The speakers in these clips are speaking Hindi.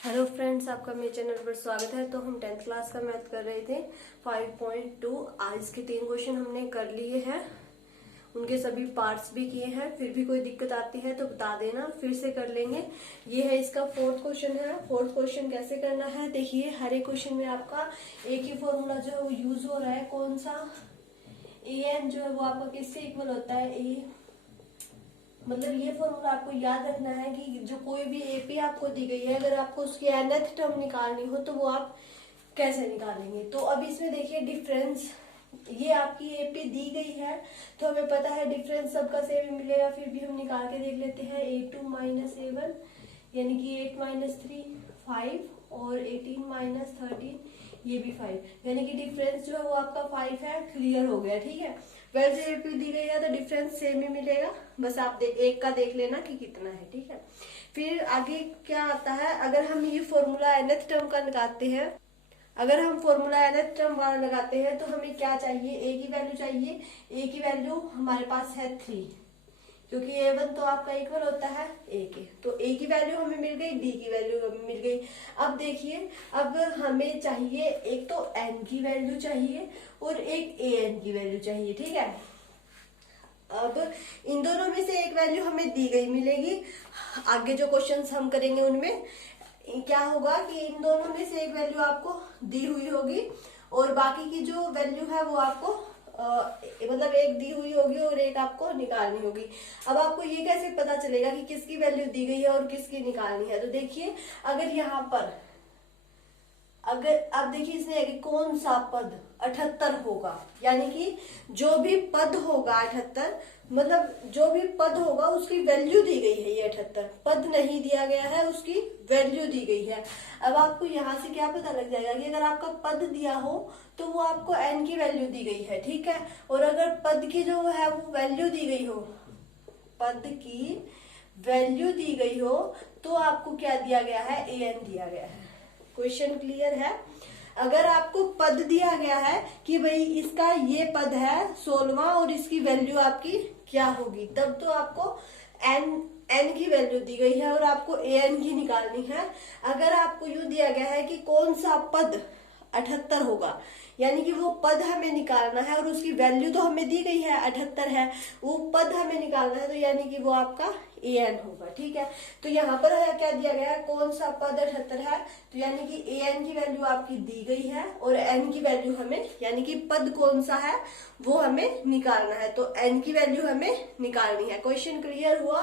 हेलो फ्रेंड्स, आपका मेरे चैनल पर स्वागत है। तो हम 10th क्लास का मैथ कर रहे थे 5.2। आज के 3 क्वेश्चन हमने कर लिए हैं, उनके सभी पार्ट्स भी किए हैं। फिर भी कोई दिक्कत आती है तो बता देना, फिर से कर लेंगे। ये है इसका 4th क्वेश्चन है। 4th क्वेश्चन कैसे करना है देखिए। हर एक क्वेश्चन में आपका एक ही फॉर्मूला जो है वो यूज हो रहा है। कौन सा? an जो है वो आपका किससे इक्वल होता है? ए, मतलब ये फॉर्मूला आपको याद रखना है कि जो कोई भी एपी आपको दी गई है, अगर आपको उसकी nth टर्म निकालनी हो तो वो आप कैसे निकालेंगे। तो अब इसमें देखिए डिफरेंस, ये आपकी एपी दी गई है तो हमें पता है डिफरेंस सबका सेम ही मिलेगा। फिर भी हम निकाल के देख लेते हैं। A2 माइनस A1 यानी कि 8 माइनस 3 5 और 18 माइनस 13 ये भी 5, यानी कि डिफरेंस जो है वो आपका 5 है। क्लियर हो गया, ठीक है। वैसे एपी दी गई है तो डिफरेंस सेम ही मिलेगा, बस आप एक का देख लेना कि कितना है, ठीक है। फिर आगे क्या आता है, अगर हम ये फॉर्मूला nth टर्म का लगाते हैं, अगर हम फॉर्मूला nth टर्म वाला लगाते हैं तो हमें क्या चाहिए? ए की वैल्यू चाहिए। ए की वैल्यू हमारे पास है 3, क्योंकि A1 तो आपका इक्वल होता है A के। तो A की वैल्यू हमें मिल गई, D की वैल्यू हमें मिल गई। अब देखिए, अब हमें चाहिए एक तो N की वैल्यू चाहिए और एक AN की वैल्यू चाहिए, ठीक है। अब इन दोनों में से एक वैल्यू हमें दी गई मिलेगी। आगे जो क्वेश्चंस हम करेंगे उनमें क्या होगा कि इन दोनों में से एक वैल्यू आपको दी हुई होगी और बाकी की जो वैल्यू है वो आपको मतलब एक दी हुई होगी और एक आपको निकालनी होगी। अब आपको ये कैसे पता चलेगा कि किसकी वैल्यू दी गई है और किसकी निकालनी है? तो देखिए, अगर यहाँ पर अगर अब देखिए इसने कौन सा पद 78 होगा, यानी कि जो भी पद होगा 78, मतलब जो भी पद होगा उसकी वैल्यू दी गई है। ये 78 पद नहीं दिया गया है, उसकी वैल्यू दी गई है। अब आपको यहाँ से क्या पता लग जाएगा कि अगर आपका पद दिया हो तो वो आपको n की वैल्यू दी गई है, ठीक है। और अगर पद की जो है वो वैल्यू दी गई हो, पद की वैल्यू दी गई हो तो आपको क्या दिया गया है? an दिया गया है। क्वेश्चन क्लियर है? अगर आपको पद दिया गया है कि भाई इसका ये पद है 16वां और इसकी वैल्यू आपकी क्या होगी, तब तो आपको n की वैल्यू दी गई है और आपको an की निकालनी है। अगर आपको यूं दिया गया है कि कौन सा पद 78 होगा, यानी कि वो पद हमें निकालना है और उसकी वैल्यू तो हमें दी गई है 78 है, वो पद हमें निकालना है, तो यानी कि वो आपका an होगा, ठीक है। तो यहाँ पर क्या दिया गया है? कौन सा पद 78 है, तो यानी कि an की वैल्यू आपकी दी गई है और n की वैल्यू हमें, यानी कि पद कौन सा है वो हमें निकालना है, तो n की वैल्यू हमें निकालनी है। क्वेश्चन क्लियर हुआ?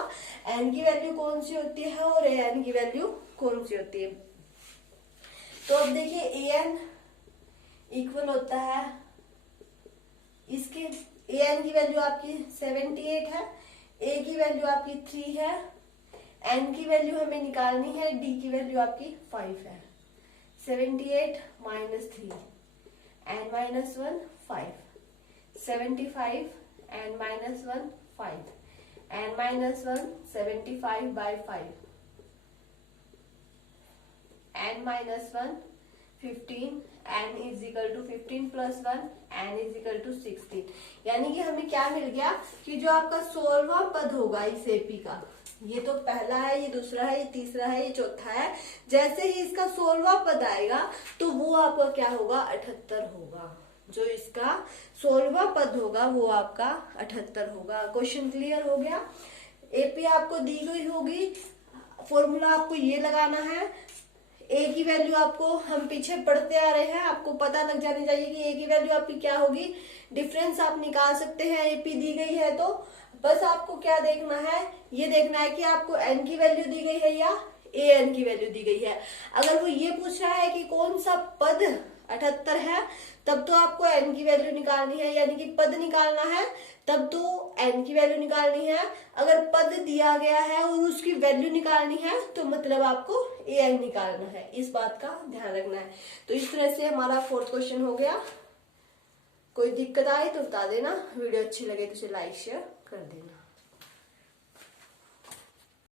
n की वैल्यू कौन सी होती है और an की वैल्यू कौन सी होती है। तो अब देखिए an इक्वल होता है इसके, an की वैल्यू आपकी 78 है, a की वैल्यू आपकी 3 है, n की वैल्यू हमें निकालनी है, d की वैल्यू आपकी 5 है। 78 minus 3 n minus 1 5, 75 n minus 1 5, n minus 1 75 by 5, n minus 1 15, n is equal to 15 plus 1, n is equal to 16। यानी कि हमें क्या मिल गया कि जो आपका 16वां पद होगा इस एपी का, ये तो पहला है, ये दूसरा है, ये तीसरा है, ये चौथा है, जैसे ही इसका 16वां पद आएगा तो वो आपका क्या होगा? 78 होगा। जो इसका 16वां पद होगा वो आपका 78 होगा। क्वेश्चन क्लियर हो गया? एपी आपको दी गई होगी, फॉर्मूला आपको ये लगाना है। ए की वैल्यू आपको, हम पीछे पढ़ते आ रहे हैं, आपको पता लग जानी चाहिए कि ए की वैल्यू आपकी क्या होगी। डिफरेंस आप निकाल सकते हैं, एपी दी गई है तो बस आपको क्या देखना है? ये देखना है कि आपको एन की वैल्यू दी गई है या an की वैल्यू दी गई है। अगर वो ये पूछ रहा है कि कौन सा पद 78 है, तब तो आपको n की वैल्यू निकालनी है, यानी कि पद निकालना है, तब तो n की वैल्यू निकालनी है। अगर पद दिया गया है और उसकी वैल्यू निकालनी है तो मतलब आपको an निकालना है। इस बात का ध्यान रखना है। तो इस तरह से हमारा 4th क्वेश्चन हो गया। कोई दिक्कत आए तो बता देना, वीडियो अच्छी लगे तो इसे लाइक शेयर कर देना।